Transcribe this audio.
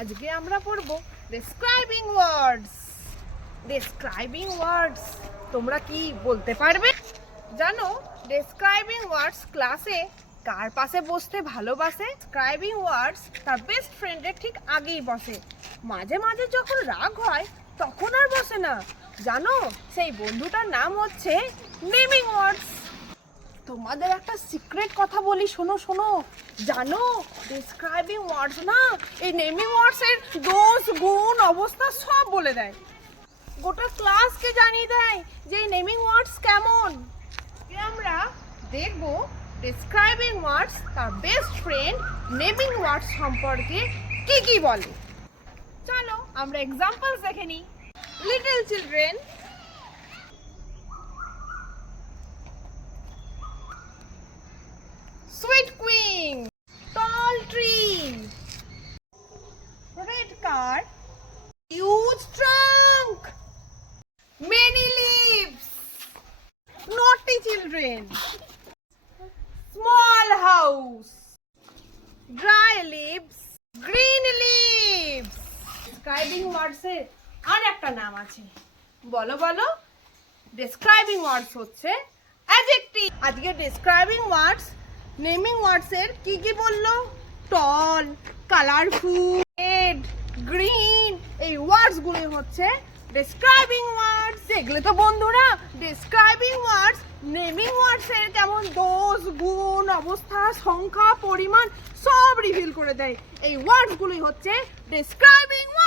আজকে আমরা পড়ব ডেসক্রাইবিং ওয়ার্ডস। ডেসক্রাইবিং ওয়ার্ডস তোমরা কি বলতে পারবে? জানো, ডেসক্রাইবিং ওয়ার্ডস ক্লাসে কার পাশে বসতে ভালোবাসে? ডেসক্রাইবিং ওয়ার্ডস তার বেস্ট ফ্রেন্ডের ঠিক আগেই বসে। মাঝে মাঝে যখন রাগ হয় তখন আর বসে না। জানো, সেই বন্ধুটার নাম হচ্ছে নেমিং ওয়ার্ডস। তোমাদের একটা সিক্রেট কথা বলি, শোনো শোনো। জানো, ডেসক্রাইবিং ওয়ার্ডস না এই নেমিং ওয়ার্ডস এর দোষ গুণ অবস্থা সব বলে দেয়। গোটা ক্লাসকে জানিয়ে দেয় যে এই নেমিং ওয়ার্ডস কেমন। আমরা দেখব ডেসক্রাইবিং ওয়ার্ডস তার বেস্ট ফ্রেন্ড নেমিং ওয়ার্ডস সম্পর্কে কি কি বলে। চলো আমরা এক্সাম্পলস দেখে নিই। Little children, sweet queen, tall tree, red car, huge trunk, many leaves, naughty children, small house, dry leaves, green leaves. Describing words এর আর একটা নাম আছে, বলো বলো। ডেসক্রাইবিং ওয়ার্ডস হচ্ছে অ্যাডজেক্টিভ। আজকে ডেসক্রাইবিং ওয়ার্ডস নেমিং ওয়ার্ডস এর কি কি বললো? টল, কালারফুল, রেড, গ্রিন, এই ওয়ার্ডস গুলো হচ্ছে ডেসক্রাইবিং ওয়ার্ডস। দেখলে তো বন্ধুরা, ডেসক্রাইবিং ওয়ার্ডস নেমিং ওয়ার্ডস এর কেমন দোষ গুণ অবস্থা সংখ্যা পরিমাণ সব রিভিল করে দেয়। এই ওয়ার্ডস গুলোই হচ্ছে ডেসক্রাইবিং ওয়ার্ডস।